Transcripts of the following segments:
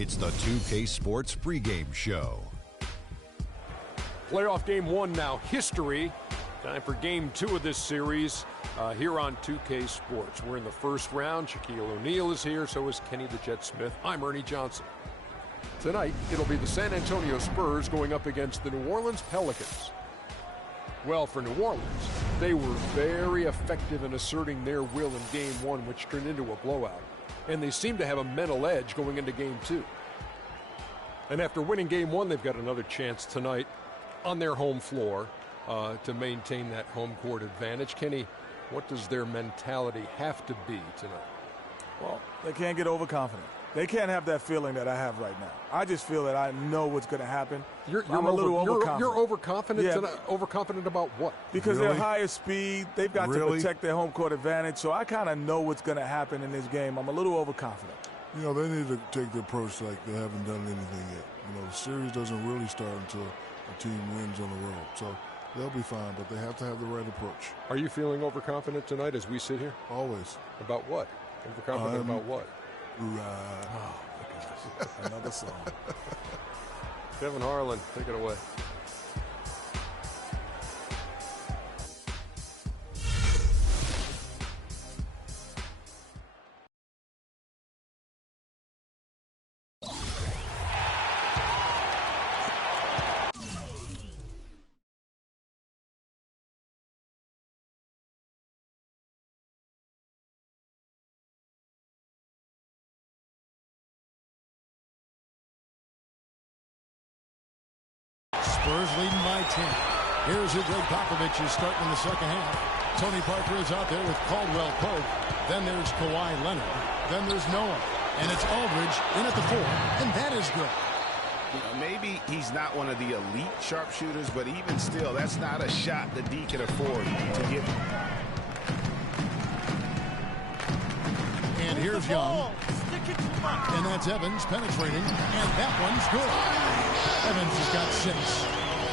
It's the 2K Sports pregame show. Playoff game one now, history. Time for game two of this series here on 2K Sports. We're in the first round. Shaquille O'Neal is here, so is Kenny the Jet Smith. I'm Ernie Johnson. Tonight, it'll be the San Antonio Spurs going up against the New Orleans Pelicans. Well, for New Orleans, they were very effective in asserting their will in game one, which turned into a blowout. And they seem to have a mental edge going into game two. And after winning game one, they've got another chance tonight on their home floor to maintain that home court advantage. Kenny, what does their mentality have to be tonight? Well, they can't get overconfident. They can't have that feeling that I have right now. I just feel that I know what's going to happen. I'm a little overconfident. You're overconfident? Yeah. Overconfident about what? Because they're higher speed. They've got to protect their home court advantage. So I kind of know what's going to happen in this game. I'm a little overconfident. You know, they need to take the approach like they haven't done anything yet. You know, the series doesn't really start until a team wins on the road. So they'll be fine, but they have to have the right approach. Are you feeling overconfident tonight as we sit here? Always. About what? Overconfident about what? Oh, my goodness. Another song. Kevin Harlan, take it away. Spurs leading by 10. Here's who Greg Popovich is starting in the second half. Tony Parker is out there with Caldwell Pope. Then there's Kawhi Leonard. Then there's Noah. And it's Aldridge in at the 4. And that is good. You know, maybe he's not one of the elite sharpshooters, but even still, that's not a shot that D can afford to give. And here's Young. And that's Evans penetrating. And that one's good. Evans has got 6.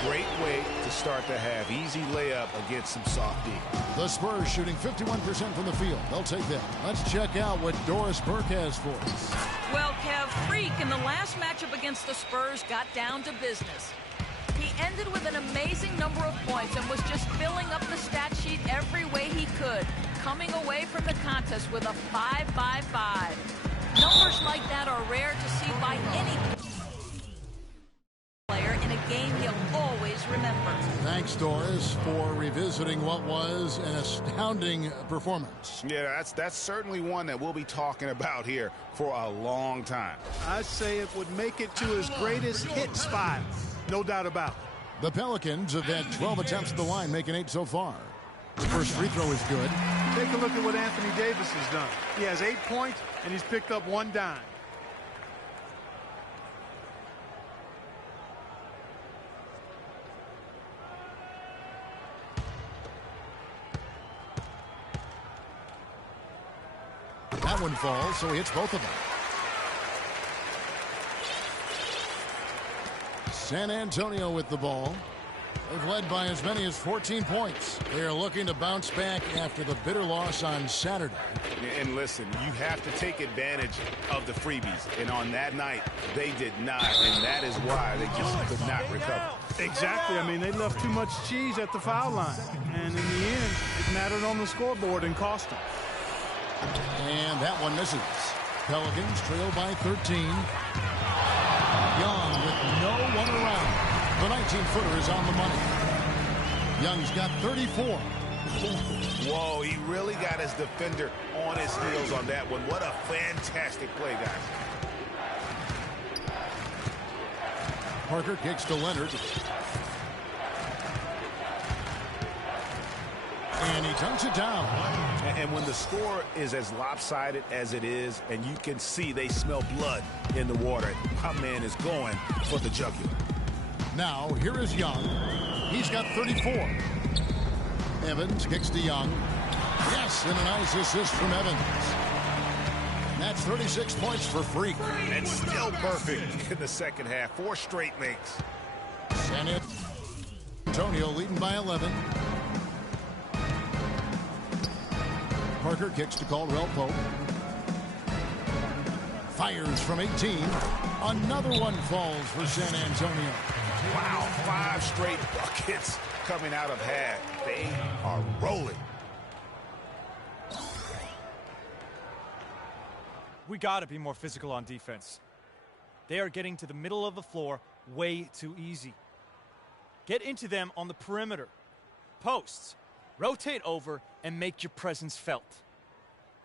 Great way to start the half. Easy layup against some soft D. The Spurs shooting 51% from the field. They'll take that. Let's check out what Doris Burke has for us. Well, Kev, Freak in the last matchup against the Spurs got down to business. He ended with an amazing number of points and was just filling up the stat sheet every way he could, coming away from the contest with a 5-by-5. Numbers like that are rare to see by any player in a game he'll always remember. Thanks, Doris, for revisiting what was an astounding performance. Yeah, that's certainly one that we'll be talking about here for a long time. I'd say it would make it to his greatest hit spot. No doubt about it. The Pelicans have had 12 attempts at the line, making 8 so far. The first free throw is good. Take a look at what Anthony Davis has done. He has 8 points, and he's picked up 1 dime. That one falls, so he hits both of them. San Antonio with the ball. They've led by as many as 14 points. They are looking to bounce back after the bitter loss on Saturday. And listen, you have to take advantage of the freebies. And on that night, they did not. And that is why they just could not recover. Exactly. I mean, they left too much cheese at the foul line. And in the end, it mattered on the scoreboard and cost them. And that one misses. Pelicans trail by 13. Young with no one around. The 19-footer is on the money. Young's got 34. Whoa, he really got his defender on his heels on that one. What a fantastic play, guys. Parker kicks to Leonard. And he dunks it down. And when the score is as lopsided as it is, and you can see they smell blood in the water, my man is going for the jugular. Now, here is Young. He's got 34. Evans kicks to Young. Yes, and a nice assist from Evans. And that's 36 points for Freak. And still perfect in the second half. 4 straight makes. San Antonio leading by 11. Parker kicks to Caldwell Pope. Fires from 18. Another one falls for San Antonio. Wow, 5 straight buckets coming out of half. They are rolling. We got to be more physical on defense. They are getting to the middle of the floor way too easy. Get into them on the perimeter. Posts. Rotate over and make your presence felt.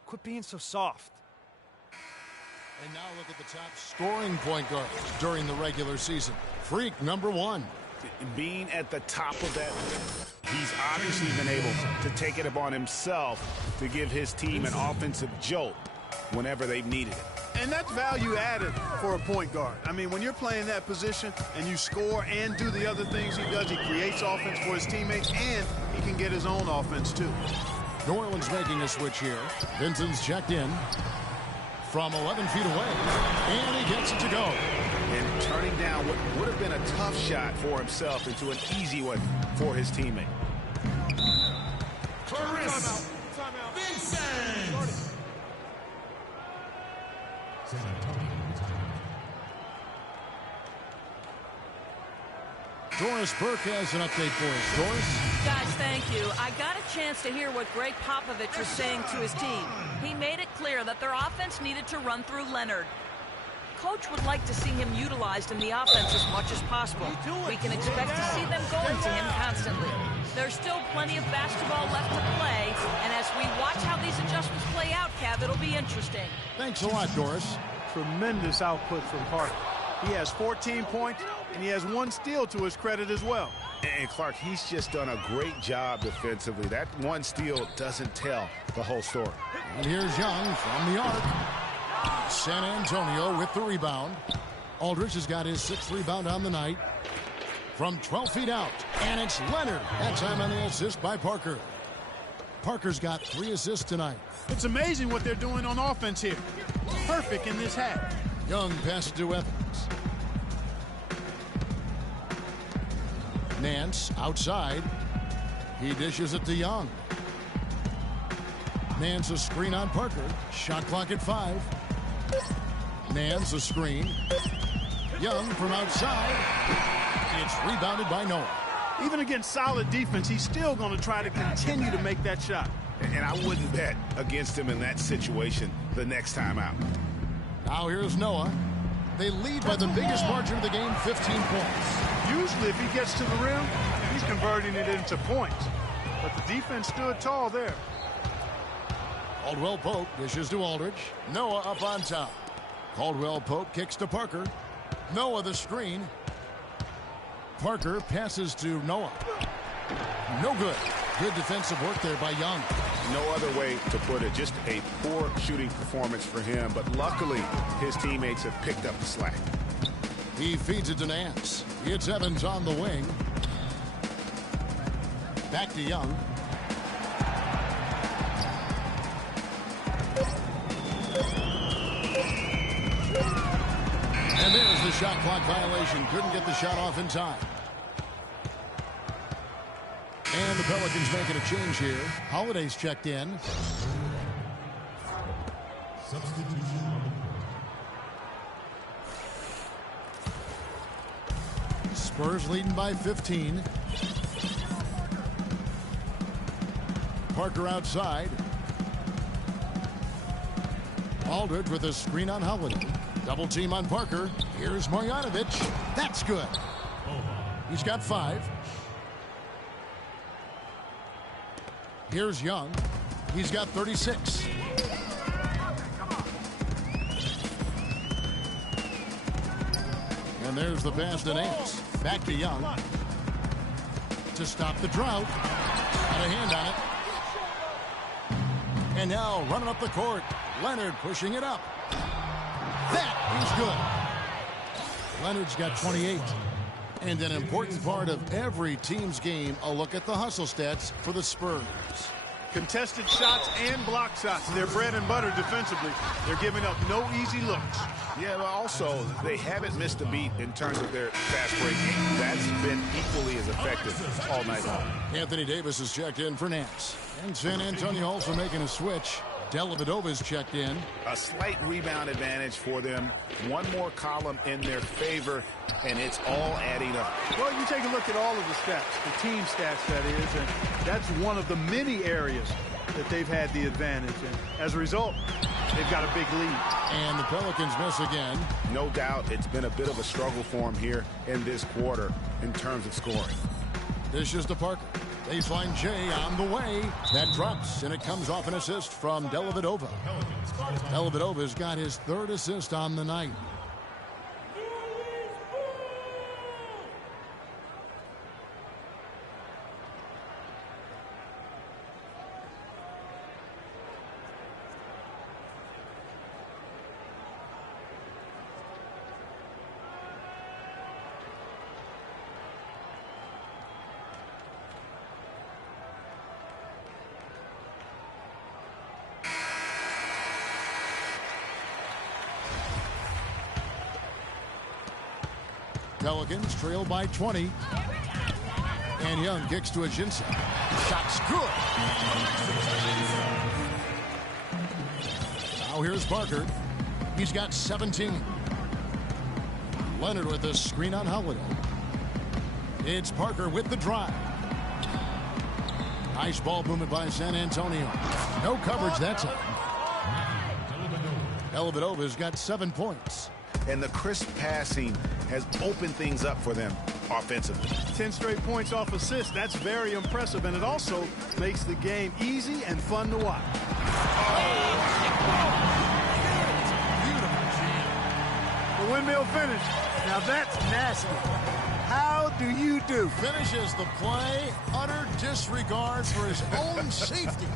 Quit being so soft. And now look at the top scoring point guards during the regular season. Freak #1. Being at the top of that, he's obviously been able to take it upon himself to give his team an offensive jolt whenever they've needed it. And that's value added for a point guard. I mean, when you're playing that position and you score and do the other things he does, he creates offense for his teammates, and he can get his own offense too. New Orleans making a switch here. Vincent's checked in from 11 feet away, and he gets it to go. And turning down what would have been a tough shot for himself into an easy one for his teammate. Clarisse Vincent. Doris Burke has an update for us. Doris? Guys, thank you. I got a chance to hear what Greg Popovich was saying to his team. He made it clear that their offense needed to run through Leonard. Coach would like to see him utilized in the offense as much as possible. We can expect to see them going to him constantly. There's still plenty of basketball left to play, and as we watch how these adjustments play out, Cav, it'll be interesting. Thanks a lot, Doris. Tremendous output from Parker. He has 14 points, and he has 1 steal to his credit as well. And Clark, he's just done a great job defensively. That 1 steal doesn't tell the whole story. And here's Young from the arc. San Antonio with the rebound. Aldridge has got his 6th rebound on the night. From 12 feet out, and it's Leonard. That time on the assist by Parker. Parker's got 3 assists tonight. It's amazing what they're doing on offense here. Perfect in this half. Young passes to Evans. Nance outside. He dishes it to Young. Nance a screen on Parker. Shot clock at 5. Nance a screen. Young from outside. It's rebounded by Noah. Even against solid defense, he's still going to try to continue to make that shot. And I wouldn't bet against him in that situation the next time out. Now here's Noah. They lead by the biggest margin of the game, 15 points. Usually if he gets to the rim, he's converting it into points. But the defense stood tall there. Caldwell Pope dishes to Aldridge. Noah up on top. Caldwell Pope kicks to Parker. Noah the screen. Parker passes to Noah. No good. Good defensive work there by Young. No other way to put it. Just a poor shooting performance for him. But luckily, his teammates have picked up the slack. He feeds it to Nance. It's Evans on the wing. Back to Young. And there's the shot clock violation. Couldn't get the shot off in time. And the Pelicans making a change here. Holiday's checked in. Spurs leading by 15. Parker outside. Aldridge with a screen on Holiday. Double team on Parker. Here's Marjanovic. That's good. He's got 5. Here's Young. He's got 36. And there's the pass to Nance. Back to Young. To stop the drought. Got a hand on it. And now running up the court. Leonard pushing it up. That is good. Leonard's got 28. And an important part of every team's game, a look at the hustle stats for the Spurs. Contested shots and block shots. They're bread and butter defensively. They're giving up no easy looks. Yeah, but also, they haven't missed a beat in terms of their fast break game. That's been equally as effective all night long. Anthony Davis is checked in for Nance. And San Antonio also making a switch. Dellavedova's checked in. A slight rebound advantage for them. One more column in their favor, and it's all adding up. Well, you take a look at all of the stats, the team stats, that is, and that's one of the many areas that they've had the advantage. And as a result, they've got a big lead. And the Pelicans miss again. No doubt it's been a bit of a struggle for them here in this quarter in terms of scoring. This is to Parker. Baseline J on the way. That drops, and it comes off an assist from Dellavedova. Dellavedova's got his 3rd assist on the night. Pelicans trail by 20. And Young kicks to Ajinça. Shot's good. Now here's Parker. He's got 17. Leonard with a screen on Holiday. It's Parker with the drive. Nice ball movement by San Antonio. No coverage that time. Dellavedova's got 7 points. And the crisp passing has opened things up for them offensively. 10 straight points off assists. That's very impressive, and it also makes the game easy and fun to watch. The windmill finish. Now that's nasty. How do you do? Finishes the play. Utter disregard for his own safety.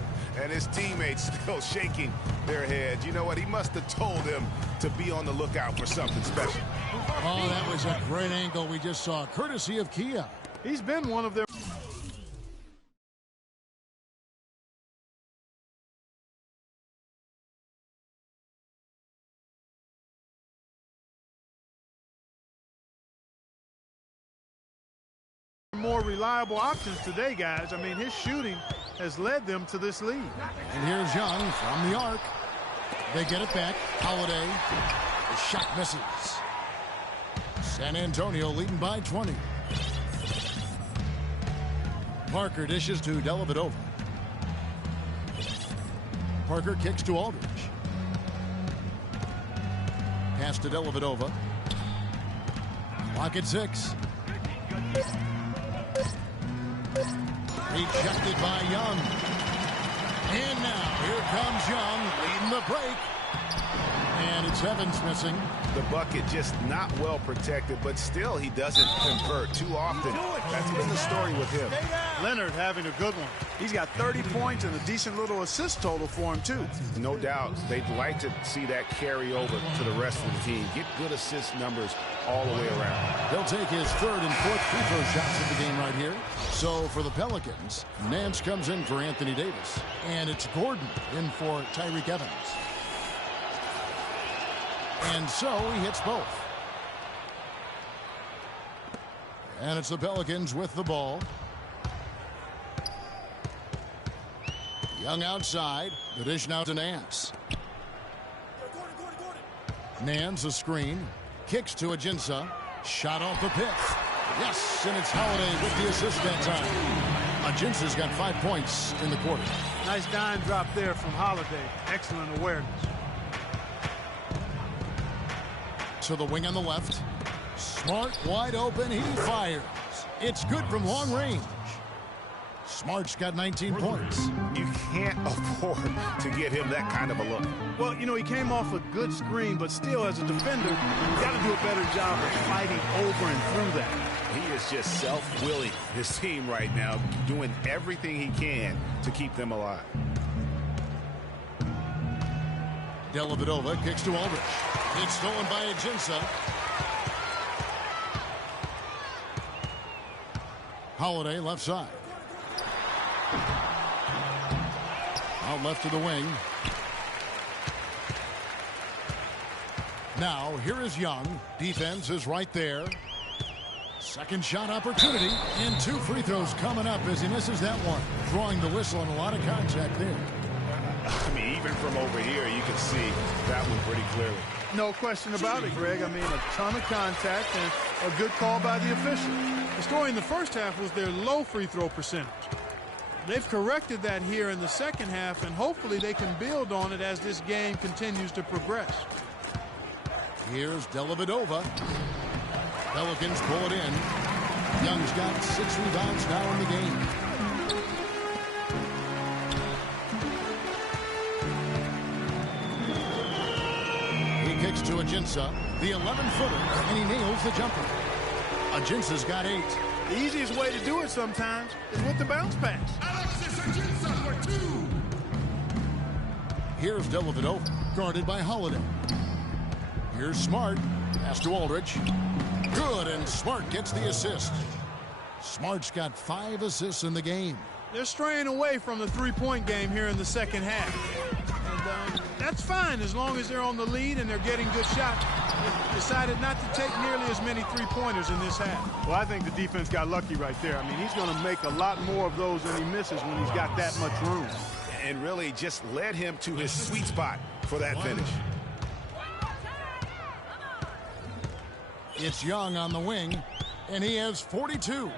And his teammates still shaking their heads. You know what? He must have told them to be on the lookout for something special. Oh, that was a great angle we just saw, courtesy of Kia. He's been one of their... more reliable options today, guys. I mean, his shooting has led them to this lead. And here's Young from the arc. They get it back. Holiday. The shot misses. San Antonio leading by 20. Parker dishes to Dellavedova. Parker kicks to Aldridge. Pass to Dellavedova. Clock at 6. Rejected by Young. And now, here comes Young, leading the break. And it's Evans missing. The bucket just not well protected, but still he doesn't convert too often. That's been the story with him. Leonard having a good one. He's got 30 points and a decent little assist total for him, too. No doubt they'd like to see that carry over to the rest of the team. Get good assist numbers all the way around. He'll take his 3rd and 4th free throw shots of the game right here. So for the Pelicans, Nance comes in for Anthony Davis. And it's Gordon in for Tyreke Evans. And so he hits both. And it's the Pelicans with the ball. Young outside. The dish now to Nance. Nance a screen. Kicks to Ajinça. Shot off the pick. Yes, and it's Holiday with the assist that time. Ajinça's got 5 points in the quarter. Nice dime drop there from Holiday. Excellent awareness. To the wing on the left. Smart wide open. He fires. It's good from long range. Smart's got 19 points. You can't afford to get him that kind of a look. Well, you know, he came off a good screen, but still, as a defender, you've got to do a better job of fighting over and through that. He is just self-willing, his team right now, doing everything he can to keep them alive. Dellavedova kicks to Aldridge. It's stolen by Ajinça. Holiday left side. Out left to the wing. Now, here is Young. Defense is right there. Second shot opportunity. And 2 free throws coming up as he misses that one. Drawing the whistle and a lot of contact there. I mean, even from over here, you can see that one pretty clearly. No question about it, Greg. I mean, a ton of contact and a good call by the official. The story in the first half was their low free throw percentage. They've corrected that here in the second half, and hopefully they can build on it as this game continues to progress. Here's Dellavedova. Pelicans pull it in. Young's got 6 rebounds now in the game. He kicks to Ajinça, the 11-footer, and he nails the jumper. Ajinça's got 8. The easiest way to do it sometimes is with the bounce pass. Alexis Ajinça for 2. Here's Dellavedova, guarded by Holiday. Here's Smart. Pass to Aldridge. Good, and Smart gets the assist. Smart's got 5 assists in the game. They're straying away from the three-point game here in the second half. And that's fine as long as they're on the lead and they're getting good shots. They decided not to take nearly as many three-pointers in this half. Well, I think the defense got lucky right there. I mean, he's going to make a lot more of those than he misses when he's got that much room. And really just led him to his sweet spot for that finish. It's Young on the wing, and he has 42.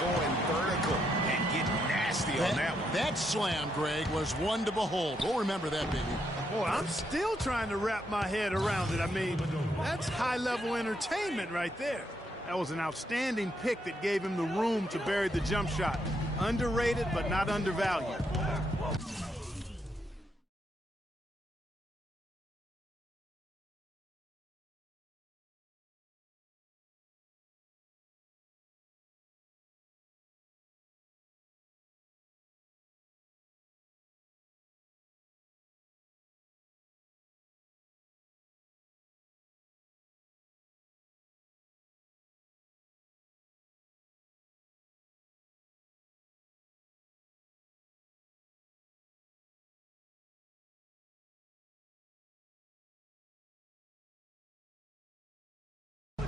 Going vertical and getting nasty on that one. That slam, Greg, was one to behold. We'll remember that, baby. Boy, I'm still trying to wrap my head around it. I mean, that's high-level entertainment right there. That was an outstanding pick that gave him the room to bury the jump shot. Underrated, but not undervalued.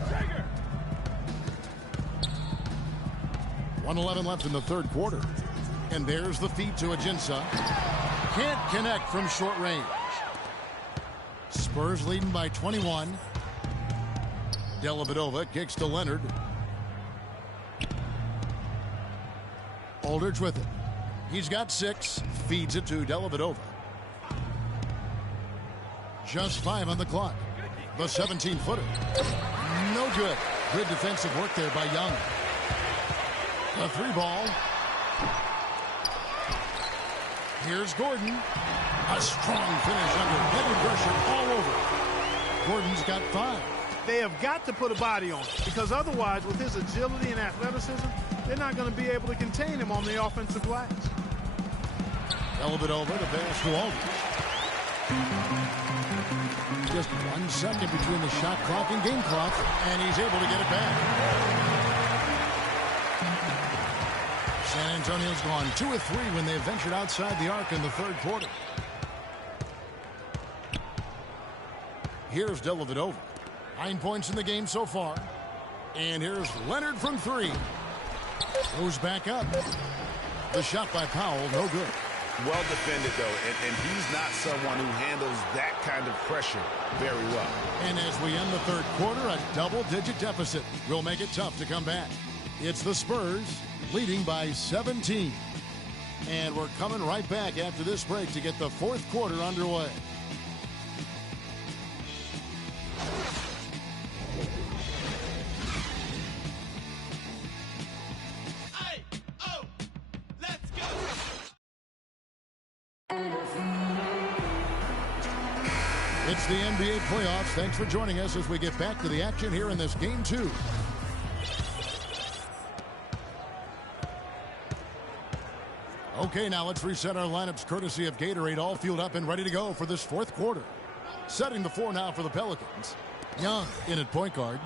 Trigger. 1:11 left in the third quarter. And there's the feed to Ajinça. Can't connect from short range. Spurs leading by 21. Dellavedova kicks to Leonard. Aldridge with it. He's got 6. Feeds it to Dellavedova. Just 5 on the clock. The 17-footer. No good. Good defensive work there by Young. The 3-ball. Here's Gordon. A strong finish under heavy pressure all over. Gordon's got 5. They have got to put a body on him, because otherwise, with his agility and athleticism, they're not going to be able to contain him on the offensive glass. Dellavedova to pass to Aldridge. Just 1 second between the shot clock and game clock, and he's able to get it back. San Antonio's gone 2 of 3 when they ventured outside the arc in the third quarter. Here's Dellavedova. 9 points in the game so far. And here's Leonard from 3. Goes back up. The shot by Powell, no good. Well defended, though, and he's not someone who handles that kind of pressure very well. And as we end the third quarter, a double-digit deficit will make it tough to come back. It's the Spurs leading by 17. And we're coming right back after this break to get the fourth quarter underway. It's the NBA playoffs. Thanks for joining us as we get back to the action here in this game 2. Okay, now let's reset our lineups courtesy of Gatorade, all fueled up and ready to go for this fourth quarter. Setting the floor now for the Pelicans. Young in at point guard.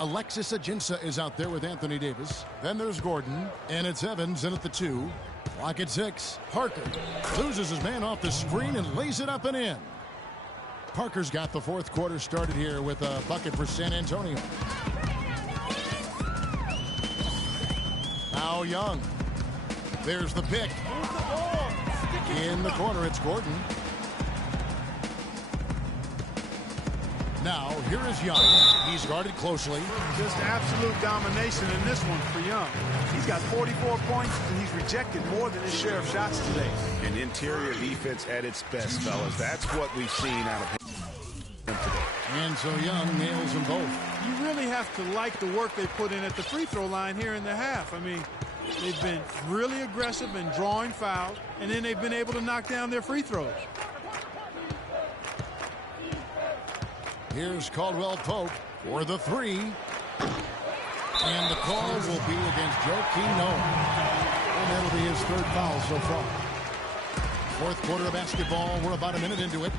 Alexis Ajinça is out there with Anthony Davis. Then there's Gordon, and it's Evans in at the 2. Clock at 6. Parker loses his man off the screen and lays it up and in. Parker's got the fourth quarter started here with a bucket for San Antonio. Now Young. There's the pick. In the corner, it's Gordon. Now, here is Young. He's guarded closely. Just absolute domination in this one for Young. He's got 44 points, and he's rejected more than his share of shots today. An interior defense at its best, fellas. That's what we've seen out of him today. And so Young nails them both. You really have to like the work they put in at the free throw line here in the half. I mean, they've been really aggressive in drawing fouls, and then they've been able to knock down their free throws. Here's Caldwell Pope for the 3. And the call will be against Joakim Noah. And that'll be his third foul so far. Fourth quarter of basketball. We're about a minute into it.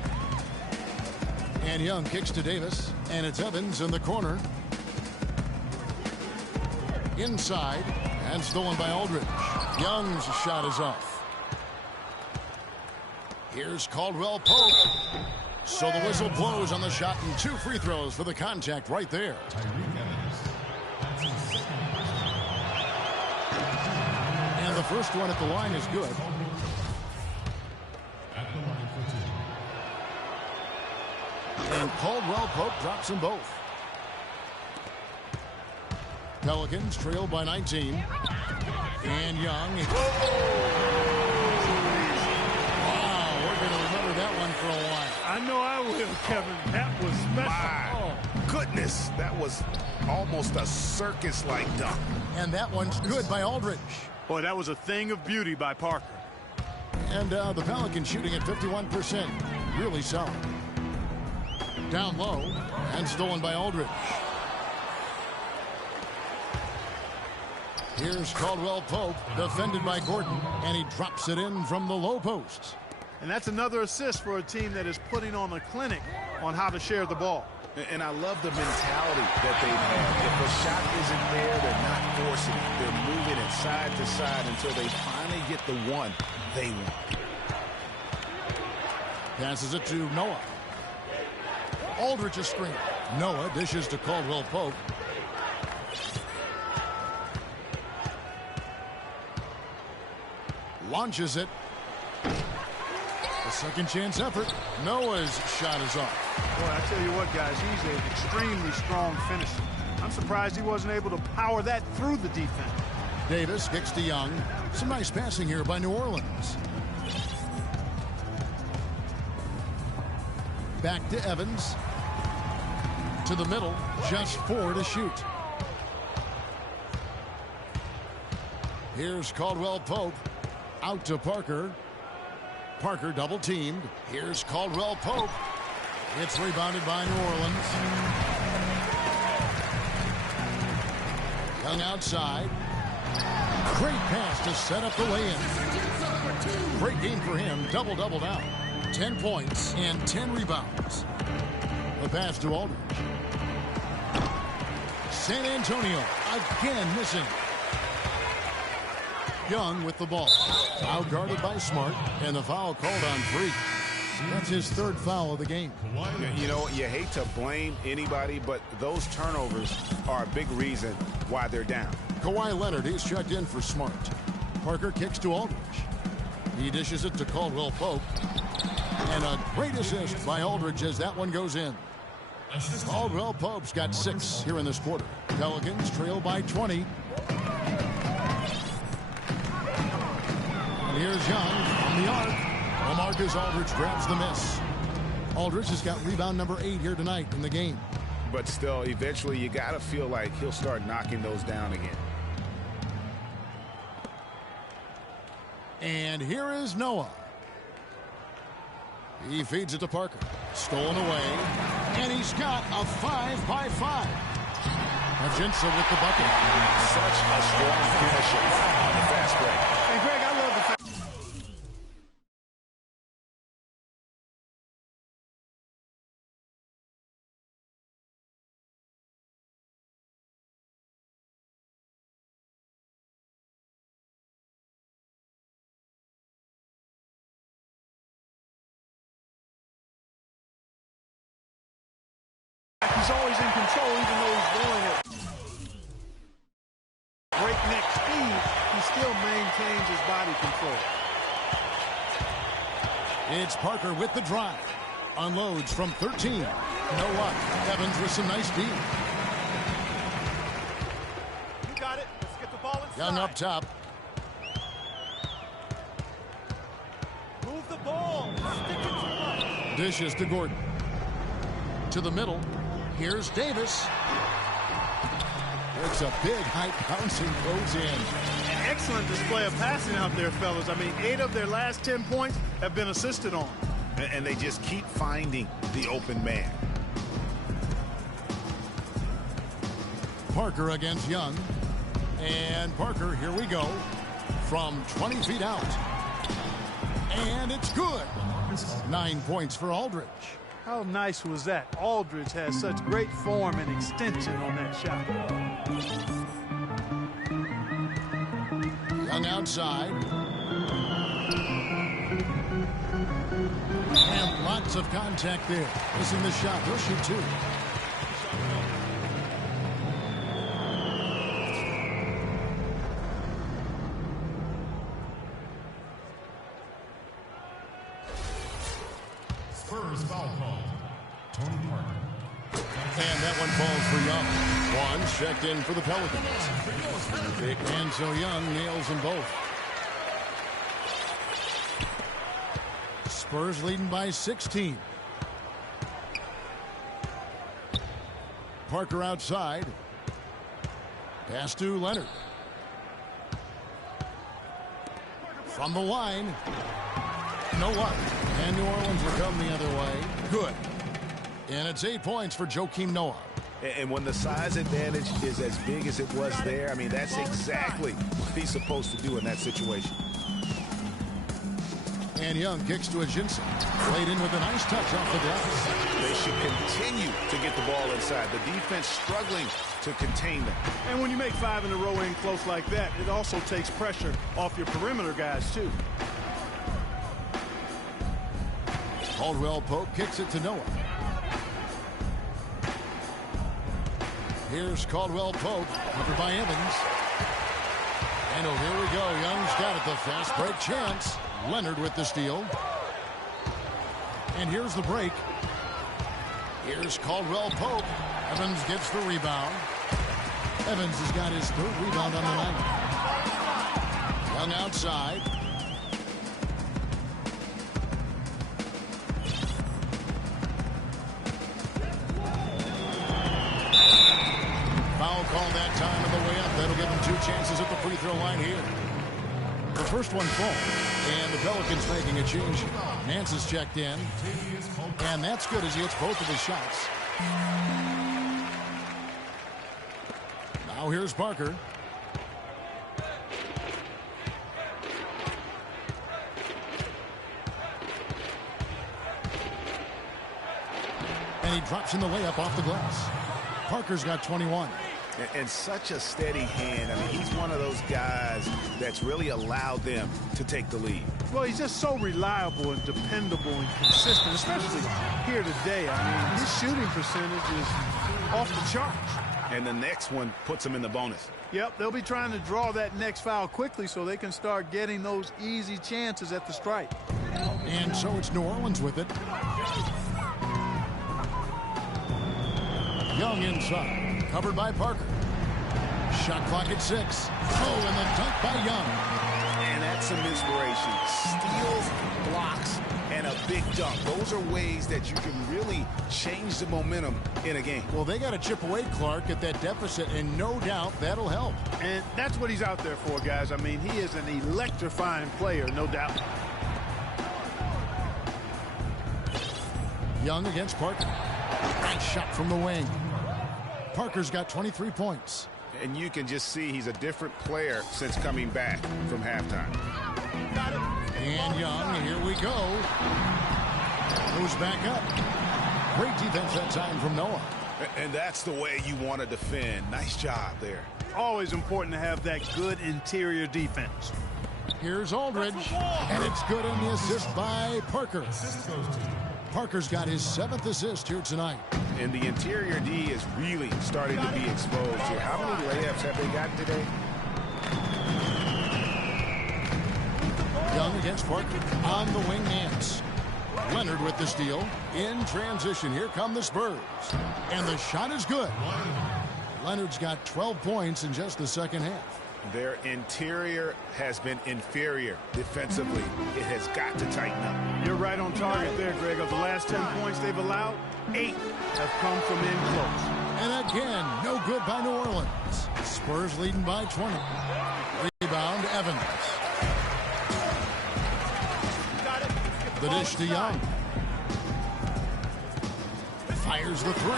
And Young kicks to Davis. And it's Evans in the corner. Inside. And stolen by Aldridge. Young's shot is off. Here's Caldwell Pope. So the whistle blows on the shot and 2 free throws for the contact right there. And the first one at the line is good. And Caldwell Pope drops them both. Pelicans trail by 19. And Young. Wow, we're going to remember that one for a while. I know I will, Kevin. That was special. My goodness, that was almost a circus-like dunk. And that one's good by Aldridge. Boy, that was a thing of beauty by Parker. And the Pelicans shooting at 51%. Really solid. Down low and stolen by Aldridge. Here's Caldwell Pope, defended by Gordon, and he drops it in from the low post. And that's another assist for a team that is putting on a clinic on how to share the ball. And I love the mentality that they've had. If a shot isn't there, they're not forcing it. They're moving it side to side until they finally get the one they want. Passes it to Noah. Aldridge a screen. Noah dishes to Caldwell Pope. Launches it. A second chance effort. Noah's shot is off. Boy, I tell you what, guys, he's an extremely strong finisher. I'm surprised he wasn't able to power that through the defense. Davis kicks to Young. Some nice passing here by New Orleans. Back to Evans. To the middle. Just 4 to shoot. Here's Caldwell Pope. Out to Parker. Parker double teamed. Here's Caldwell Pope. It's rebounded by New Orleans. Young outside. Great pass to set up the lay-in. Great game for him. Double-double now. 10 points and 10 rebounds. The pass to Aldridge. San Antonio again missing. Young with the ball. Out guarded by Smart, and the foul called on Freak. That's his third foul of the game. You know, you hate to blame anybody, but those turnovers are a big reason why they're down. Kawhi Leonard, he's checked in for Smart. Parker kicks to Aldridge. He dishes it to Caldwell Pope. And a great assist by Aldridge as that one goes in. Caldwell Pope's got 6 here in this quarter. Pelicans trail by 20. And here's Young from the arc. LaMarcus Aldridge grabs the miss. Aldridge has got rebound number 8 here tonight in the game. But still, eventually you got to feel like he'll start knocking those down again. And here is Noah. He feeds it to Parker. Stolen away. And he's got a 5-by-5. Ajinça with the bucket. Such a strong finisher on the fast break. And Greg, I love the fact. He's always in control, even though he's going at breakneck speed. He still maintains his body control. It's Parker with the drive. Unloads from 13. Noah Evans with some nice D. You got it. Let's get the ball inside. Young up top. Move the ball. Stick it to him. Dishes to Gordon. To the middle. Here's Davis. It's a big height bouncing goes in. An excellent display of passing out there, fellas. I mean, 8 of their last 10 points have been assisted on. And they just keep finding the open man. Parker against Young. And Parker, here we go. From 20 feet out. And it's good. 9 points for Aldridge. How nice was that? Aldridge has such great form and extension on that shot. Young outside. And lots of contact there. Missing the shot. He'll shoot 2. Spurs foul call. Tony Parker. And that one falls for Young. One checked in for the Pelicans. And so Young nails them both. Spurs leading by 16. Parker outside. Pass to Leonard. From the line. Noah. And New Orleans will come the other way. Good. And it's 8 points for Joakim Noah. And when the size advantage is as big as it was there, I mean, that's exactly what he's supposed to do in that situation. And Young kicks to Ajinça. Played in with a nice touch off the glass. They should continue to get the ball inside. The defense struggling to contain them. And when you make 5 in a row in close like that, it also takes pressure off your perimeter guys, too. Caldwell Pope kicks it to Noah. Here's Caldwell Pope, covered by Evans. And oh, here we go. Young's got it, the fast break chance. Leonard with the steal. And here's the break. Here's Caldwell Pope. Evans gets the rebound. Evans has got his 3rd rebound on the night. Young outside. Foul call that time on the way up. That'll give him 2 chances at the free throw line here. The first one falls, and the Pelicans making a change. Nance is checked in, and that's good as he hits both of his shots. Now here's Parker. And he drops in the layup off the glass. Parker's got 21. And such a steady hand. I mean, he's one of those those guys that's really allowed them to take the lead? Well, he's just so reliable and dependable and consistent, especially here today. I mean, his shooting percentage is off the charts. And the next one puts him in the bonus. Yep, they'll be trying to draw that next foul quickly so they can start getting those easy chances at the stripe. And so it's New Orleans with it. Young inside, covered by Parker. Shot clock at 6. Oh, and the dunk by Young. And that's some inspiration. Steals, blocks, and a big dunk. Those are ways that you can really change the momentum in a game. Well, they got to chip away, Clark, at that deficit, and no doubt that'll help. And that's what he's out there for, guys. I mean, he is an electrifying player, no doubt. Young against Parker. Nice shot from the wing. Parker's got 23 points. And you can just see he's a different player since coming back from halftime. And Young, here we go. Goes back up. Great defense that time from Noah. And that's the way you want to defend. Nice job there. Always important to have that good interior defense. Here's Aldridge. And it's good on the assist by Parker. Parker's got his 7th assist here tonight. And the interior D is really starting to be exposed here. How many layups have they got today? Young against Parker on the wing Nance. Leonard with the steal. In transition, here come the Spurs. And the shot is good. Leonard's got 12 points in just the second half. Their interior has been inferior defensively. It has got to tighten up. You're right on target there, Greg. Of the last 10 points they've allowed, 8 have come from in close. And again, no good by New Orleans. Spurs leading by 20. Rebound, Evans. The dish to Young. Fires the 3.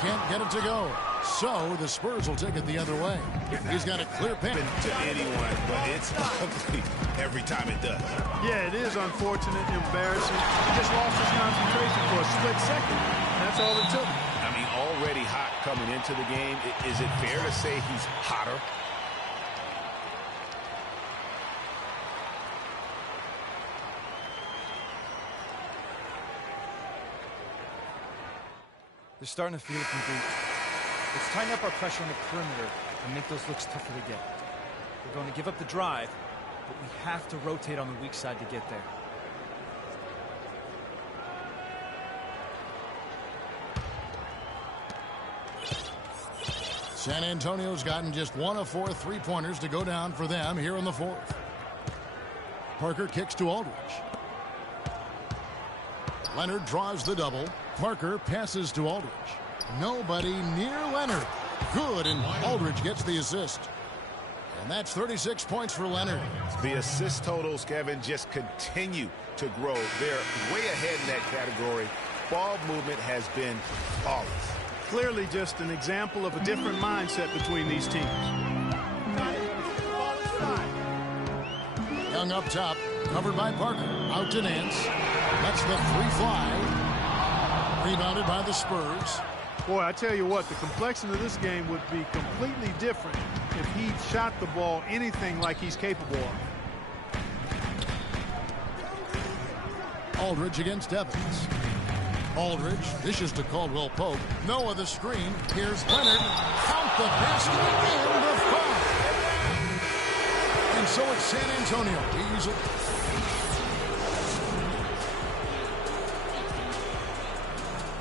Can't get it to go. So the Spurs will take it the other way. He's got a clear pin. To anyone, but it's ugly every time it does. Yeah, it is unfortunate, embarrassing. He just lost his concentration for a split second. That's all it took. I mean, already hot coming into the game. Is it fair to say he's hotter? They're starting to feel it from deep. Let's tighten up our pressure on the perimeter and make those looks tougher to get. We're going to give up the drive, but we have to rotate on the weak side to get there. San Antonio's gotten just 1 of 4 3-pointers to go down for them here in the 4th. Parker kicks to Aldridge. Leonard draws the double. Parker passes to Aldridge. Nobody near Leonard. Good, and Aldridge gets the assist. And that's 36 points for Leonard. The assist totals, Kevin, just continue to grow. They're way ahead in that category. Ball movement has been flawless. Clearly just an example of a different mindset between these teams. Young up top, covered by Parker. Out to Nance. That's the 3 fly. Rebounded by the Spurs. Boy, I tell you what, the complexion of this game would be completely different if he shot the ball anything like he's capable of. Aldridge against Evans. Aldridge dishes to Caldwell Pope. Noah the screen. Here's Leonard. Count the basket and the foul. And so it's San Antonio.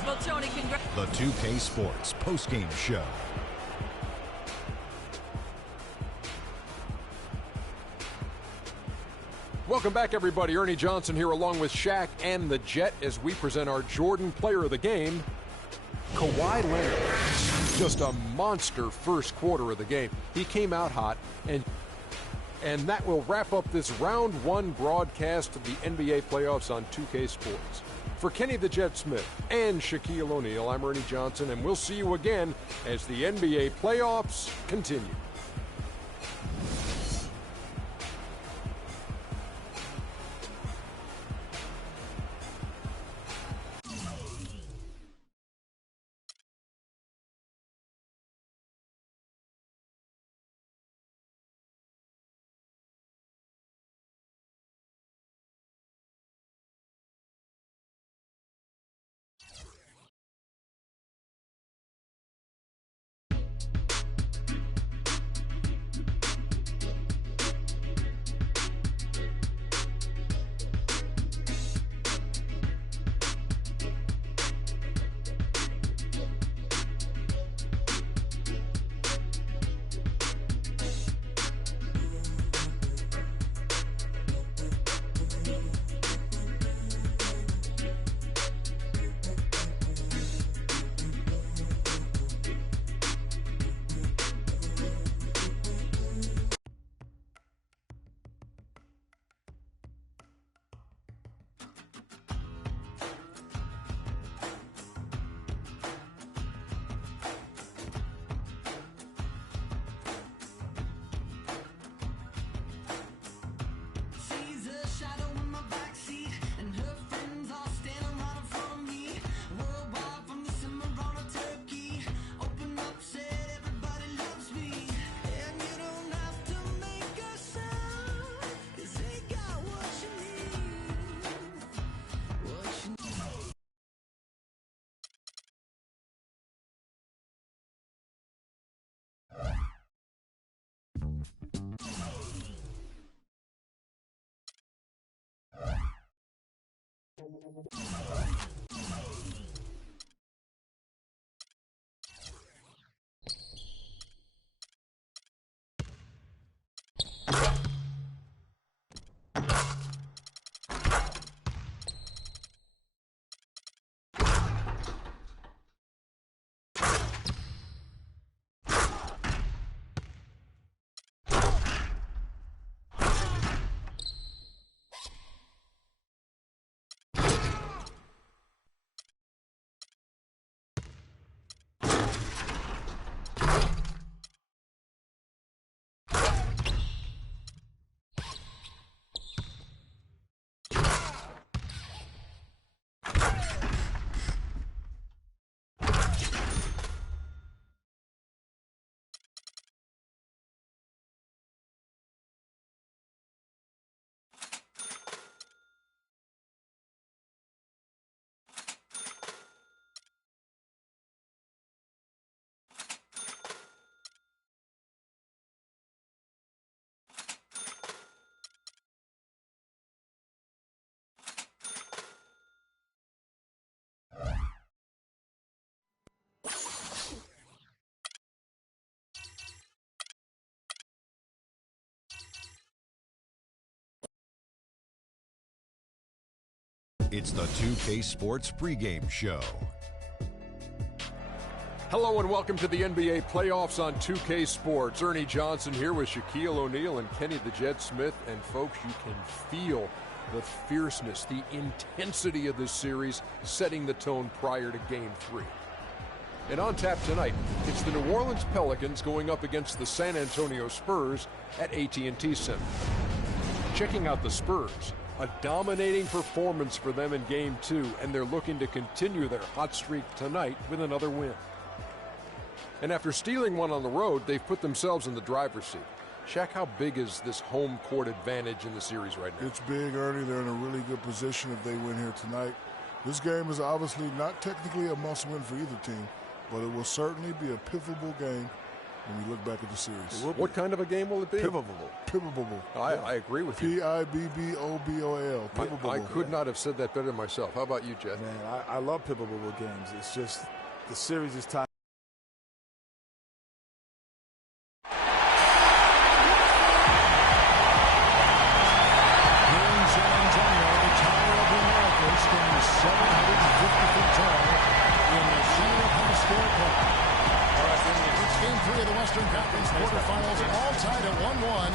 Well, Tony, The 2K Sports postgame show. Welcome back, everybody. Ernie Johnson here along with Shaq and the Jet as we present our Jordan Player of the Game, Kawhi Leonard. Just a monster first quarter of the game. He came out hot, and that will wrap up this round 1 broadcast of the NBA playoffs on 2K Sports. For Kenny the Jet Smith and Shaquille O'Neal, I'm Ernie Johnson, and we'll see you again as the NBA playoffs continue. It's the 2K Sports pregame show. Hello and welcome to the NBA playoffs on 2K Sports. Ernie Johnson here with Shaquille O'Neal and Kenny the Jet Smith. And folks, you can feel the fierceness, the intensity of this series setting the tone prior to Game 3. And on tap tonight, it's the New Orleans Pelicans going up against the San Antonio Spurs at AT&T Center. Checking out the Spurs, a dominating performance for them in Game 2, and they're looking to continue their hot streak tonight with another win. And after stealing one on the road, they've put themselves in the driver's seat. Shaq, how big is this home court advantage in the series right now? It's big, Ernie. They're in a really good position if they win here tonight. This game is obviously not technically a must-win for either team, but it will certainly be a pivotal game when we look back at the series. What kind of a game will it be? Pivotal. Pivotal. I agree with you. Pivotal. I could not have said that better myself. How about you, Jet? Man, I love pivotal games. It's just the series is tied. Quarterfinals all tied at 1-1.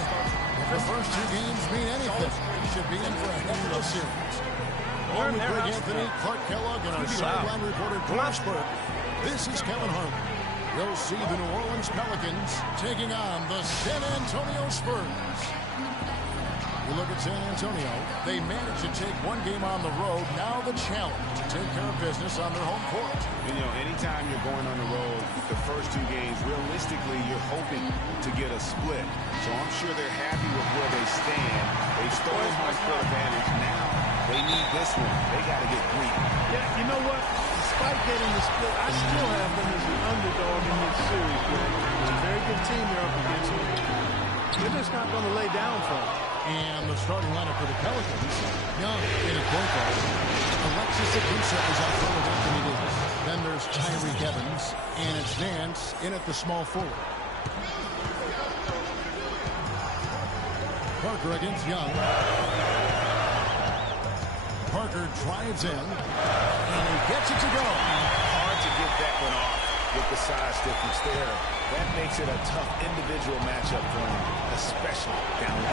If the first two games mean anything, we should be in for a heck of a series. Along with Greg Anthony, Clark Kellogg, and our sideline reporter, Josh Burke, this is Kevin Harlan. You'll see the New Orleans Pelicans taking on the San Antonio Spurs. We look at San Antonio. They managed to take one game on the road. Now the challenge to take care of business on their home court. And, you know, anytime you're going on the road, the first two games, realistically, you're hoping to get a split. So I'm sure they're happy with where they stand. They've stolen home court advantage. Now they need this one. They got to get three. Yeah, you know what? Despite getting the split, I still have them as an underdog in this series, Greg. It's a very good team they're up against. They're just not going to lay down for them. And the starting lineup for the Pelicans. Young in a point guard. Alexis Agusa is out there with Anthony Davis. Then there's Tyreke Evans. And it's Nance in at the small forward. Parker against Young. Parker drives in. And he gets it to go. Hard to get that one off with the size difference there. That makes it a tough individual matchup for him, especially down the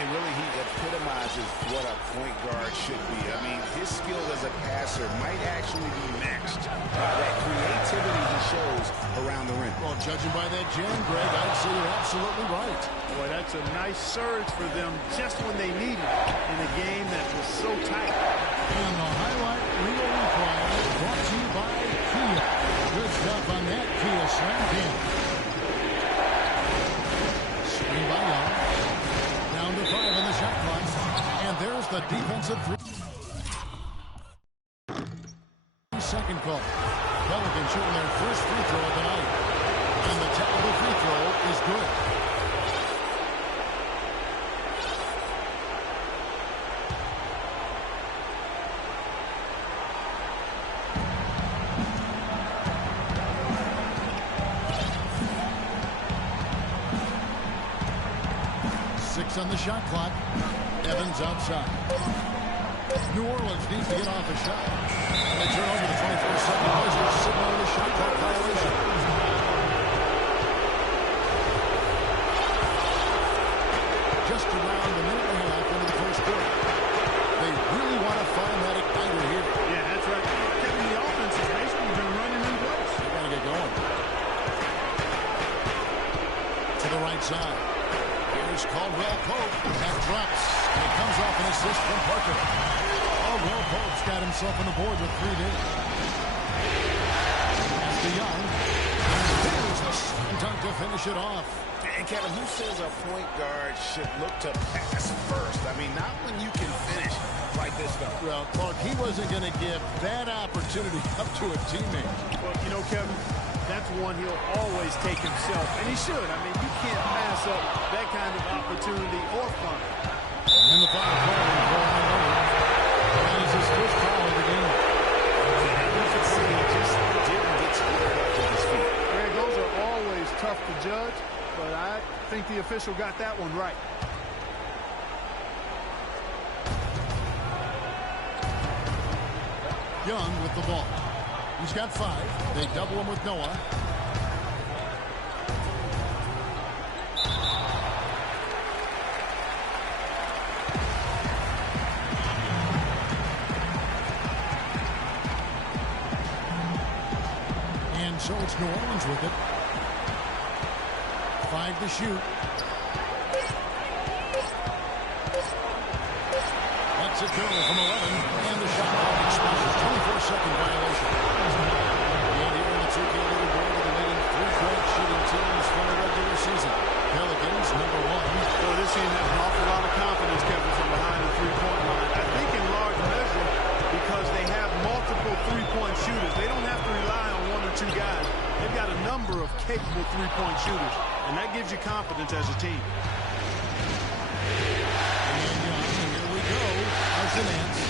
And really, he epitomizes what a point guard should be. I mean, his skill as a passer might actually be matched by that creativity he shows around the rim. Well, judging by that jam, Greg, I'd say you're absolutely right. Boy, that's a nice surge for them just when they need it in a game that was so tight. And the highlight reel replay brought to you by Kia. Good stuff on that Kia slam cam. Screen by Young. Down to 5 on the shot clock. And there's the defensive three. Second call. Pelicans shooting their first free throw of the night. And the technical free 6 on the shot clock. Evans outside. New Orleans needs to get off a shot. And they turn over the 24-second buzzer, signal the shot clock violation. Just around a minute and a half into the first quarter. They really want to find that igniter here. Yeah, that's right. Kevin, the offense has basically been running in place. They got to get going. To the right side. Here's Caldwell Pope. That drops. And it comes off an assist from Parker. Caldwell Pope's got himself on the board with 3 days. As the Young. Here's the dunk to finish it off. And Kevin, who says a point guard should look to pass first? I mean, not when you can finish like this, though. Well, Clark, he wasn't going to give that opportunity up to a teammate. Well, you know, Kevin, that's one he'll always take himself, and he should. I mean, you can't pass up that kind of opportunity or fun. And the final call is Ryan Leonard. That is his first foul of the game. You can see he just didn't get squared up to his feet. Greg, those are always tough to judge, but I think the official got that one right. Young with the ball. He's got 5. They double him with Noah. And so it's New Orleans with it. 5 to shoot. Lets it go from 11. And the shot clock expires. 24-second violation. And here in the 2K leaderboard of the leading 3-point shooting teams for the regular season. Pelicans, number 1. Well, this team has an awful lot of confidence, Kevin, from behind the 3-point line. I think in large measure because they have multiple 3-point shooters. They don't have to rely on 1 or 2 guys. They've got a number of capable 3-point shooters, and that gives you confidence as a team. And here we go. Arson Nance.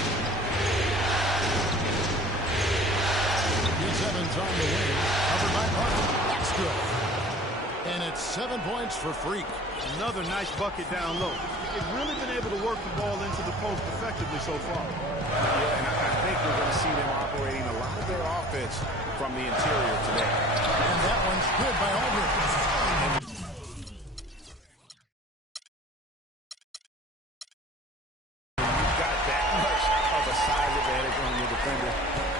Here's Evans on the wing. Covered by Parker. That's good. And it's 7 points for Freak. Another nice bucket down low. They've really been able to work the ball into the post effectively so far. Yeah, and I think we're going to see them operating a lot of their offense from the interior today. And that one's good by Aldridge. You've got that much of a size advantage on your defender.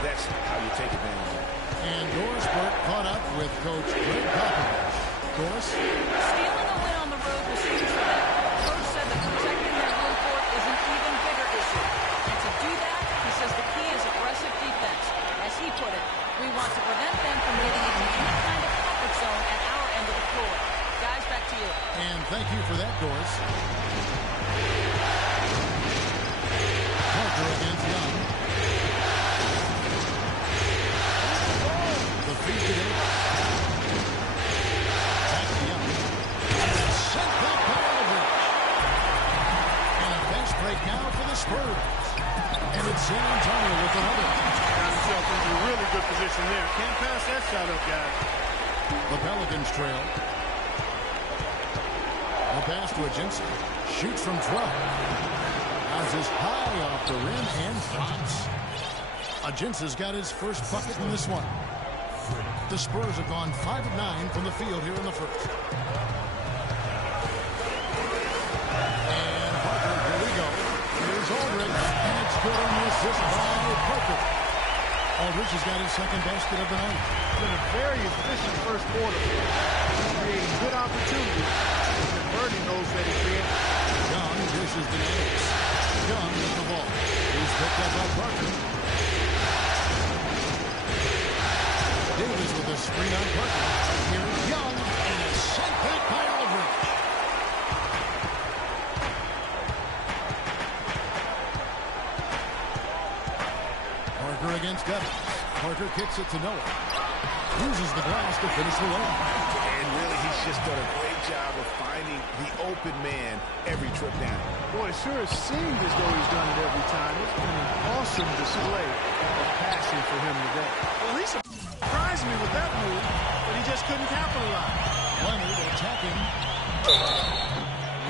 That's how you take advantage. And Doris Burke caught up with Coach Greg Popovich. Doris? Stealing a win on the road was huge for them. Coach said that protecting their home court is an even bigger issue. And to do that, he says the key is aggressive defense. As he put it, we want to prevent them from getting into any kind of comfort zone at our end of the floor. Guys, back to you. And thank you for that, Doris. Parker against Young. The feed to Davis. Back to Young. Sent back by Aldridge. And a bench break now for the Spurs. And it's San Antonio with another. Got himself into a really good position there. Can't pass that shot up, guys. The Pelicans trail. A pass to Agency. Shoots from 12. Bounces high off the rim and drops. Agency's got his first bucket in this one. The Spurs have gone 5 of 9 from the field here in the first. And Parker, here we go. Here's Aldridge. And it's good on the assist by Parker. Aldridge has got his second basket of the night. It's been a very efficient first quarter. Creating good opportunities. Converting those that he created. Young dishes the Knicks. Young with the ball. He's picked up by Parker. Davis with a screen on Parker. Here's Young, and it's sent back by Aldridge. Parker against Evans. Parker kicks it to Noah. Uses the glass to finish the layup. And really, he's just done a great job of finding the open man every trip down. Boy, it sure has seemed as though he's done it every time. It's been an awesome display of passing for him today. Well, he surprised me with that move, but he just couldn't capitalize. Leonard attacking.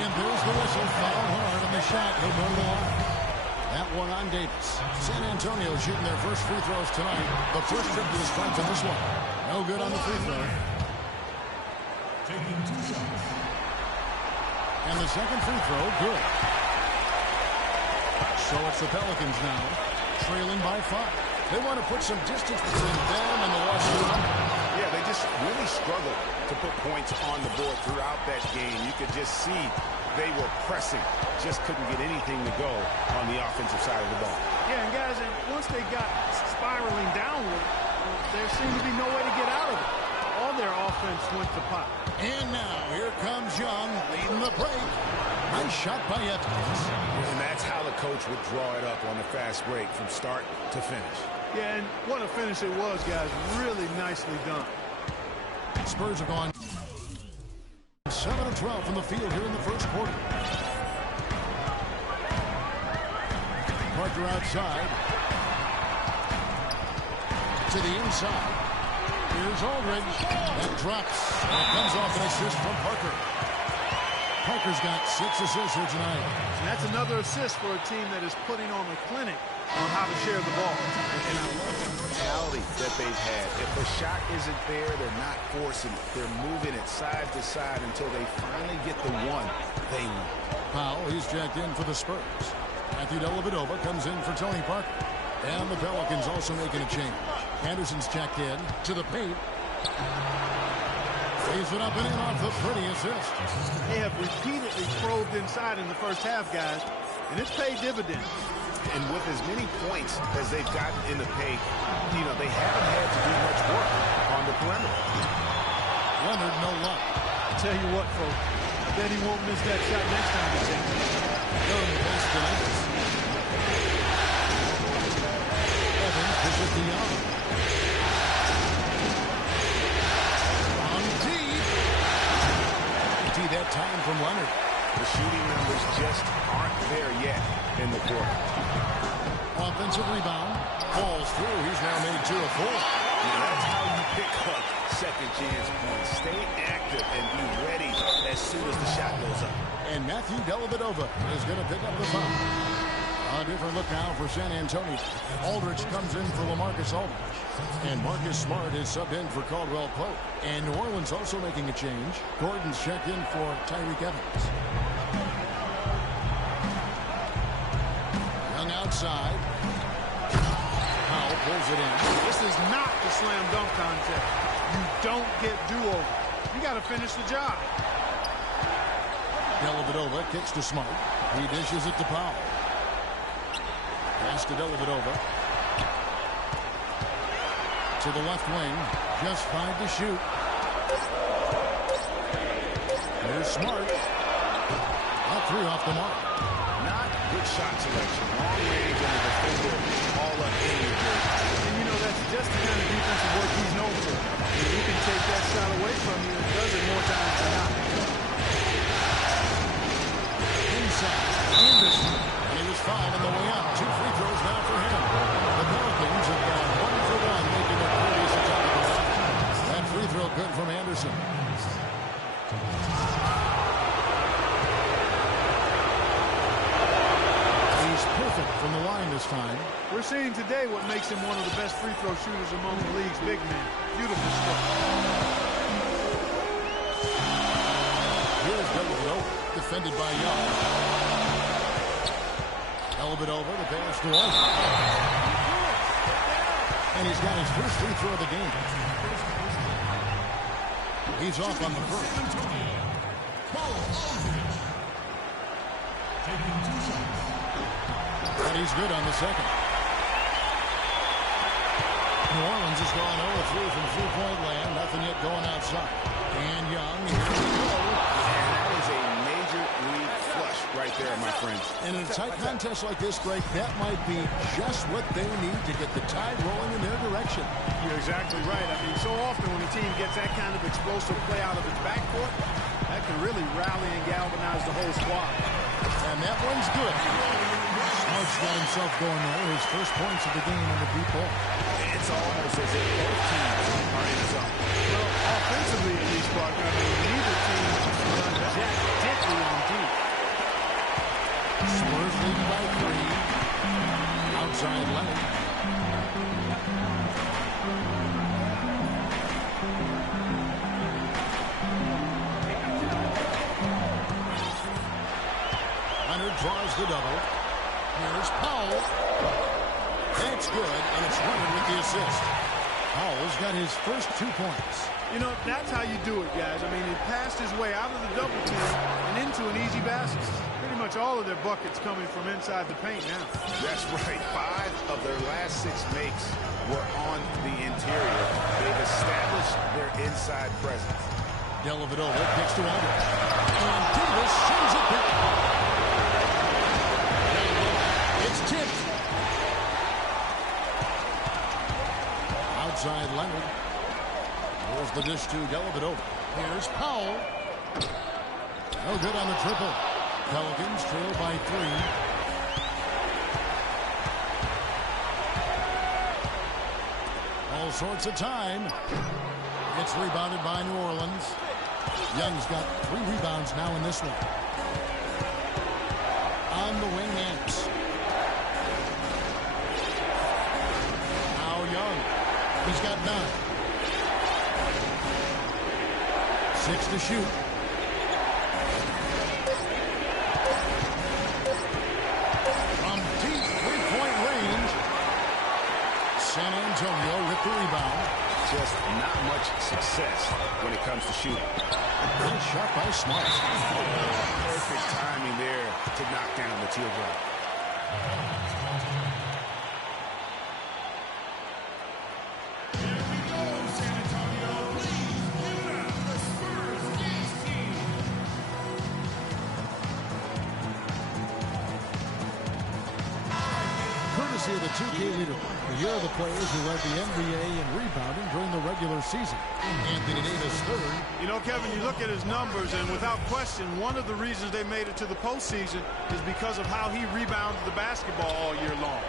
And there's the whistle. Foul hard on the shot. He'll go to the line. That one on Davis. San Antonio shooting their first free throws tonight. The first trip to the stripe in this one. No good on the free throw. Taking 2 shots. And the second free throw, good. So it's the Pelicans now, trailing by 5. They want to put some distance between them and the Washington. Yeah, they just really struggled to put points on the board throughout that game. You could just see they were pressing, just couldn't get anything to go on the offensive side of the ball. Yeah, and guys, once they got spiraling downward, there seemed to be no way to get out of it. All their offense went to pot. And now, here comes Young, leading the break. Nice shot by Evans. And that's how the coach would draw it up on the fast break from start to finish. Yeah, and what a finish it was, guys. Really nicely done. Spurs have gone 7 of 12 from the field here in the first quarter. Parker outside. To the inside. Here's Aldridge. That drops. And it comes off an assist from Parker. Parker's got 6 assists here tonight. And that's another assist for a team that is putting on a clinic on how to share the ball. And I love the mentality that they've had. If the shot isn't there, they're not forcing it. They're moving it side to side until they finally get the one they want. Powell, he's jacked in for the Spurs. Matthew Dellavedova comes in for Tony Parker. And the Pelicans also making a change. Anderson's checked in to the paint. Lays it up and in off the pretty assist. They have repeatedly probed inside in the first half, guys, and it's paid dividends. And with as many points as they've gotten in the paint, you know, they haven't had to do much work on the perimeter. Leonard, no luck. I tell you what, folks, I bet he won't miss that shot next time he's in. Young pass to Davis. Evans pushes to Young. On deep. See that time from Leonard. The shooting numbers just aren't there yet in the quarter. Offensive rebound. Falls through. He's now made 2 of 4. Now that's how you pick up second chance points. Stay active and be ready as soon as the shot goes up. And Matthew Dellavedova is going to pick up the foul. A different look now for San Antonio. Aldridge comes in for LaMarcus Aldridge. And Marcus Smart is subbed in for Caldwell Pope. And New Orleans also making a change. Gordon's checked in for Tyreke Evans. Young outside. Powell pulls it in. This is not the slam dunk contest. You don't get do-over. You got to finish the job. Dellavedova kicks to Smart. He dishes it to Powell. Pass to Dellavedova. To the left wing. Just 5 to shoot. There's Smart. That 3 off the mark. Not good shot selection. Long range and the defender all up in your jersey. And you know, that's just the kind of defensive work he's known for. And you can take that shot away from you and does it more times than not. Inside. Anderson. And he was fouled on the way out. 2 free throws now for him. The Pelicans have gone 1 for 1, making it previous attack of the line. That free throw good from Anderson. He's perfect from the line this time. We're seeing today what makes him one of the best free throw shooters among the league's big men. Beautiful stuff. Here's Dellavedova, defended by Young. Dellavedova, the pass to Aldridge. And he's got his first free throw of the game. He's off on the first. Taking 2 shots. And he's good on the second. New Orleans has gone 0-3 from three-point land. Nothing yet going outside. And Young, here we go. And that is a major league flush right there, my friends. And in a tight contest like this, Greg, that might be just what they need to get the tide rolling in their direction. You're exactly right. I mean, so often when a team gets that kind of explosive play out of its backcourt, that can really rally and galvanize the whole squad. And that one's good. Smart's got himself going there. His first points of the game on the deep ball. It's almost as if both teams are in zone. Well, offensively at least, Parker, I mean, neither team runs jack diddly on deep. Outside Leonard. Leonard draws the double. Here's Powell. That's good, and it's Leonard with the assist. Powell's got his first 2 points. You know, that's how you do it, guys. I mean, he passed his way out of the double team and into an easy basket. Pretty much all of their buckets coming from inside the paint now. That's right. 5 of their last 6 makes were on the interior. They've established their inside presence. Dellavedova kicks to under. And Davis sends it back. It's tipped. Outside Leonard. There's the dish to Dellavedova. Here's Powell. No good on the triple. Pelicans trail by 3. All sorts of time. It's rebounded by New Orleans. Young's got 3 rebounds now in this one. On the wing, Nance. Now Young. He's got 9. 6 to shoot. From deep 3-point range. San Antonio with the rebound. Just not much success when it comes to shooting. Good shot by Smart. Perfect timing there to knock down the teardrop. Courtesy of the 2K leader. Here are the players who led the NBA in rebounding during the regular season. Anthony Davis third. You know, Kevin, you look at his numbers, and without question, one of the reasons they made it to the postseason is because of how he rebounded the basketball all year long.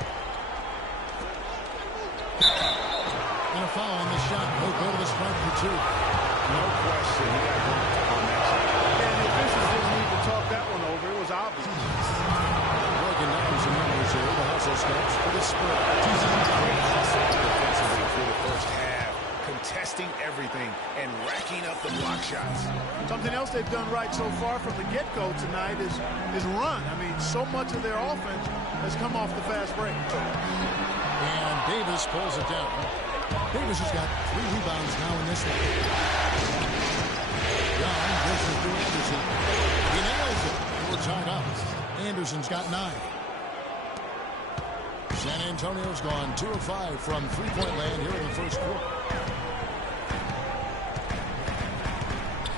And a foul on the shot. He'll go to the stripe for 2. No question. He got blocked on that shot. And the officials didn't need to talk that one over. It was obvious. Recognizing some numbers here. The hustle steps for the split. Great hustle defensively through the first half, contesting everything and racking up the block shots. Something else they've done right so far from the get-go tonight is run. I mean, so much of their offense has come off the fast break. And Davis pulls it down. Davis has got 3 rebounds now in this one. Young versus Anderson. He nails it. We're tied up. Anderson's got 9. San Antonio's gone 2 of 5 from 3-point land here in the first quarter.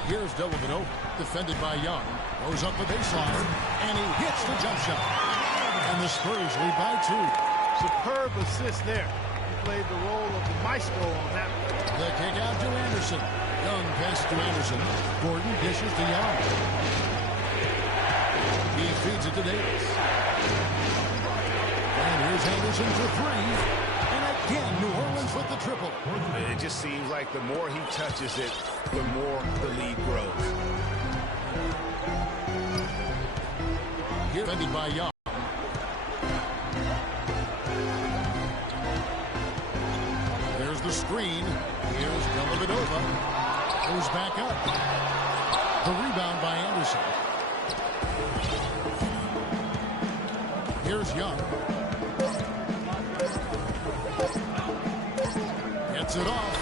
Here's Dellavedova, defended by Young. Goes up the baseline, and he hits the jump shot. And the Spurs lead by 2. Superb assist there. He played the role of the maestro on that one. The kick out to Anderson. Young passes to Anderson. Gordon dishes to Young. He feeds it to Davis. And here's Anderson for 3. And again, New Orleans with the triple. It just seems like the more he touches it, the more the lead grows. Defended by Young. There's the screen. Here's Dellavedova. Goes back up. The rebound by Anderson. Here's Young. Gets it off.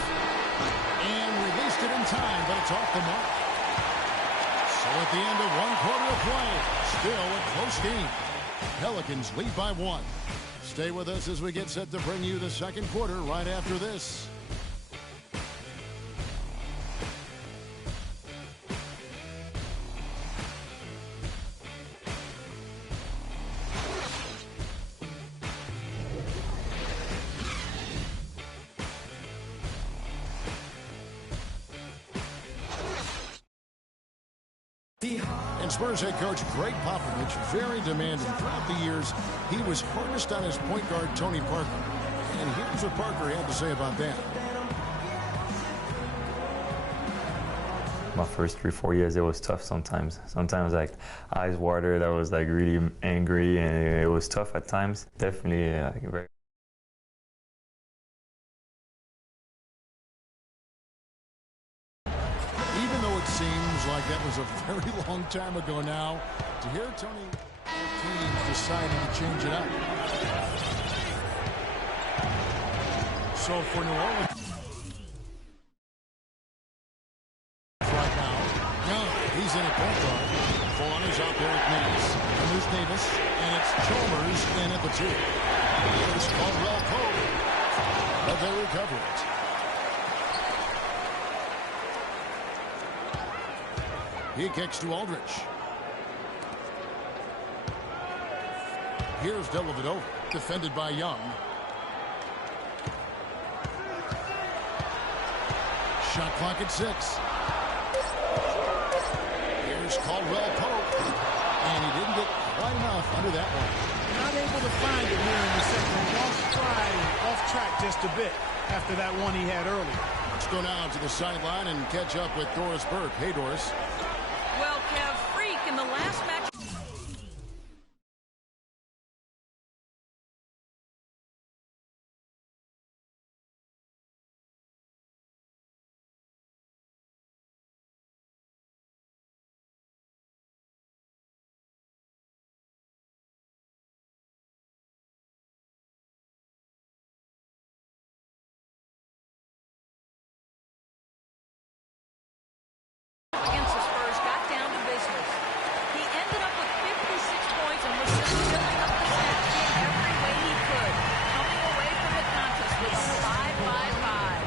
And released it in time, but it's off the mark. So at the end of 1 quarter of play, still a close game. Pelicans lead by 1. Stay with us as we get set to bring you the second quarter right after this. And Spurs head coach Greg Popovich, very demanding. Throughout the years, he was hardest on his point guard, Tony Parker. And here's what Parker had to say about that. my first 3-4 years, it was tough sometimes. Sometimes like eyes watered, I was like really angry, and it was tough at times. Definitely very. Even though it seems like that was a very long time ago now, to hear Tony teams deciding to change it up. So for New Orleans right now, Young, he's in a point guard. Vaughn is out there with Minutes. And there's Davis, and it's Chalmers in at the 2. It's Caldwell Pope, but they recover it. He kicks to Aldridge. Here's Dellavedova, defended by Young. Shot clock at 6. Here's Caldwell Pope, and he didn't get quite enough under that one. Not able to find it here in the second. Lost stride and off track just a bit after that one he had earlier. Let's go now to the sideline and catch up with Doris Burke. Hey, Doris. Well, Kev, Freak in the last match. Against the Spurs, got down to business. He ended up with 56 points and was just filling up the stat sheet every way he could, coming away from the contest with a 5-5-5.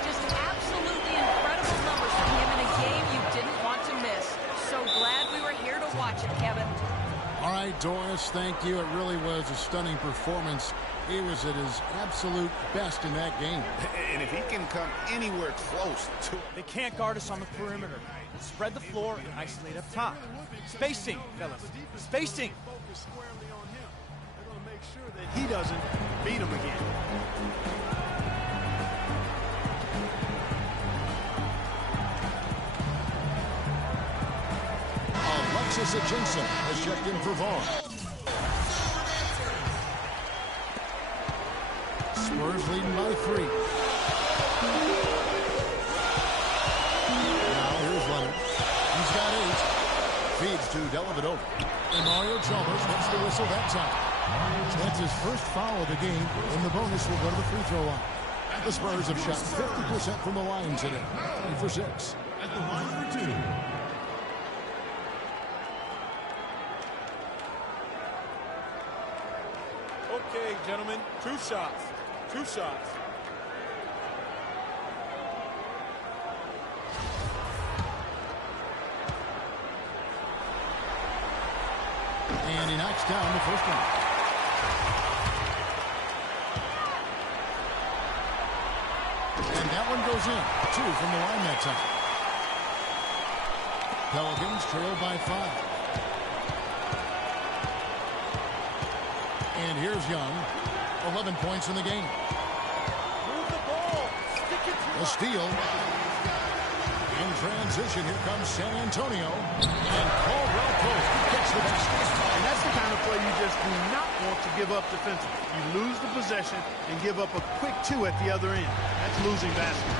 Just absolutely incredible numbers from him in a game you didn't want to miss. So glad we were here to watch it, Kevin. All right, Doris, thank you. It really was a stunning performance. He was at his absolute best in that game. And if he can come anywhere close to... They can't guard us on the perimeter. Spread the floor and isolate up top. Spacing, fellas. Spacing. Focus squarely on him. They're going to make sure that he doesn't beat him again. Alexis Hutchinson has checked in for Vaughn. Spurs leading by 3. Now here's Leonard. He's got 8. Feeds to Dellavedova. And Mario Chalmers gets the whistle that time. That's his first foul of the game, and the bonus will go to the free throw line. The Spurs have shot 50% from the line today. 3 for 6. At the line for 2. Okay, gentlemen, 2 shots. 2 shots. And he knocks down the first one. And that one goes in. 2 from the line that time. Pelicans trail by 5. And here's Young. 11 points in the game. Move the ball. Stick it to A steal. In transition, here comes San Antonio. And Caldwell Pope gets the basket. And that's the kind of play you just do not want to give up defensively. You lose the possession and give up a quick 2 at the other end. That's losing basketball.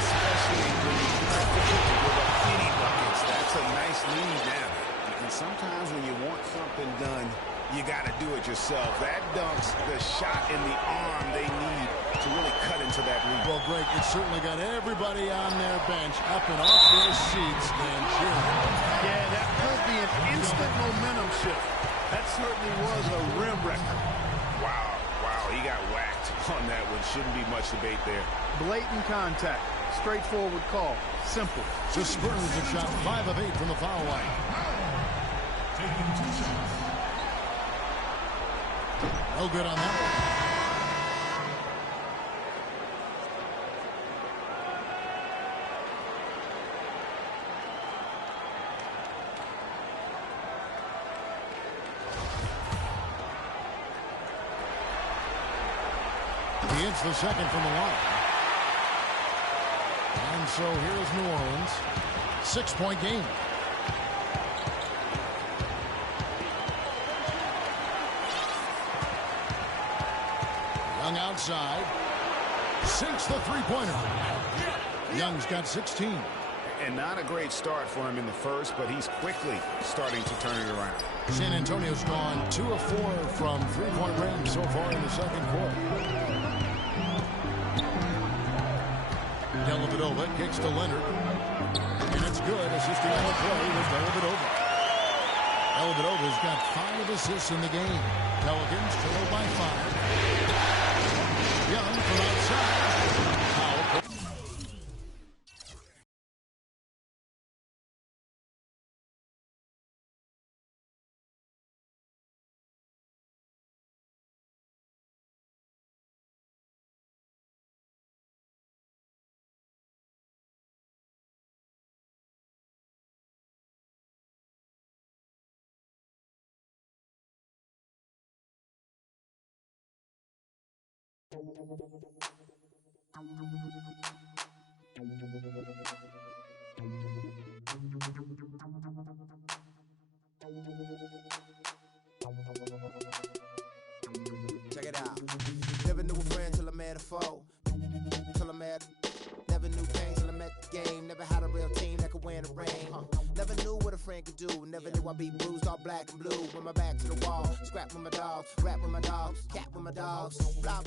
Especially when you try to give up any buckets. That's a nice lead now. And sometimes when you want something done, you got to do it yourself. That dunks the shot in the arm they need to really cut into that lead. Well, Greg, it certainly got everybody on their bench up and off their seats and cheering. Yeah, that could be an instant momentum shift. That certainly was a rim record. Wow, he got whacked on that one. Shouldn't be much debate there. Blatant contact. Straightforward call. Simple. The Spurs have shot 5 of 8 from the foul line. Taking 2 shots. No good on that one. He hits the second from the line. And so here's New Orleans. 6-point game. Young outside. Sinks the three-pointer. Young's got 16. And not a great start for him in the first, but he's quickly starting to turn it around. San Antonio's gone 2 of 4 from three-point range so far in the second quarter. Dellavedova kicks to Leonard. And it's good. Assisting on the play with Dellavedova. Dellavedova's got 5 assists in the game. Pelicans trail by 5. Young from outside. Foul. Check it out. Never knew a friend till I met a foe. Never knew pain till I met the game. Never had a real team that could win the rain. Never knew what a friend could do. Never knew I'd be bruised all black and blue. With my back to the wall. Scrap with my dogs. Rap with my dogs. Cat with my dogs. Blah.